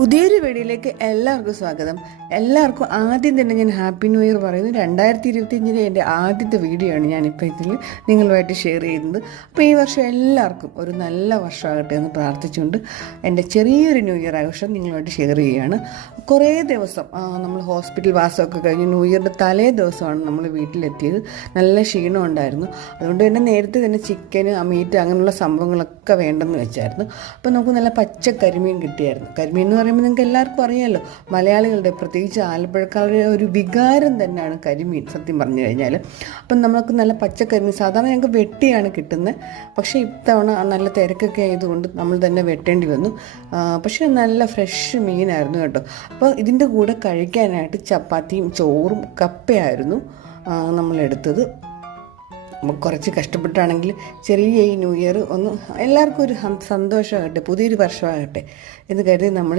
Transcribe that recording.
പുതിയൊരു വീഡിയോയിലേക്ക് എല്ലാവർക്കും സ്വാഗതം. എല്ലാവർക്കും ആദ്യം തന്നെ ഞാൻ ഹാപ്പി ന്യൂ ഇയർ പറയുന്നു. 2025 എൻ്റെ ആദ്യത്തെ വീഡിയോ ആണ് ഞാനിപ്പോൾ ഇതിൽ നിങ്ങളുമായിട്ട് ഷെയർ ചെയ്യുന്നത്. അപ്പോൾ ഈ വർഷം എല്ലാവർക്കും ഒരു നല്ല വർഷമാകട്ടെ എന്ന് പ്രാർത്ഥിച്ചുകൊണ്ട് എൻ്റെ ചെറിയൊരു ന്യൂ ഇയർ ആഘോഷം നിങ്ങളുമായിട്ട് ഷെയർ ചെയ്യുകയാണ്. കുറേ ദിവസം നമ്മൾ ഹോസ്പിറ്റൽ വാസമൊക്കെ കഴിഞ്ഞ് ന്യൂ ഇയറിൻ്റെ തലേ ദിവസമാണ് നമ്മൾ വീട്ടിലെത്തിയത്. നല്ല ക്ഷീണം ഉണ്ടായിരുന്നു. അതുകൊണ്ട് തന്നെ നേരത്തെ തന്നെ ചിക്കന് മീറ്റ് അങ്ങനെയുള്ള സംഭവങ്ങളൊക്കെ വേണ്ടെന്ന് വെച്ചായിരുന്നു. അപ്പോൾ നമുക്ക് നല്ല പച്ച കരിമീൻ കിട്ടിയായിരുന്നു. കരിമീൻ എന്ന് പറയുമ്പോൾ നിങ്ങൾക്ക് എല്ലാവർക്കും അറിയാമല്ലോ, മലയാളികളുടെ പ്രത്യേകിച്ച് ആലപ്പുഴക്കാരുടെ ഒരു വികാരം തന്നെയാണ് കരിമീൻ സത്യം പറഞ്ഞു കഴിഞ്ഞാൽ. അപ്പം നമുക്ക് നല്ല പച്ച കരിമീൻ സാധാരണ ഞങ്ങൾക്ക് വെട്ടിയാണ് കിട്ടുന്നത്. പക്ഷേ ഇത്തവണ നല്ല തിരക്കൊക്കെ ആയതുകൊണ്ട് നമ്മൾ തന്നെ വെട്ടേണ്ടി വന്നു. പക്ഷേ നല്ല ഫ്രഷ് മീനായിരുന്നു കേട്ടോ. അപ്പോൾ ഇതിൻ്റെ കൂടെ കഴിക്കാനായിട്ട് ചപ്പാത്തിയും ചോറും കപ്പയായിരുന്നു നമ്മളെടുത്തത്. കുറച്ച് കഷ്ടപ്പെട്ടാണെങ്കിൽ ചെറിയ ഈ ന്യൂ ഇയർ ഒന്ന് എല്ലാവർക്കും ഒരു സന്തോഷമാകട്ടെ, പുതിയൊരു വർഷമാകട്ടെ എന്ന് കരുതി നമ്മൾ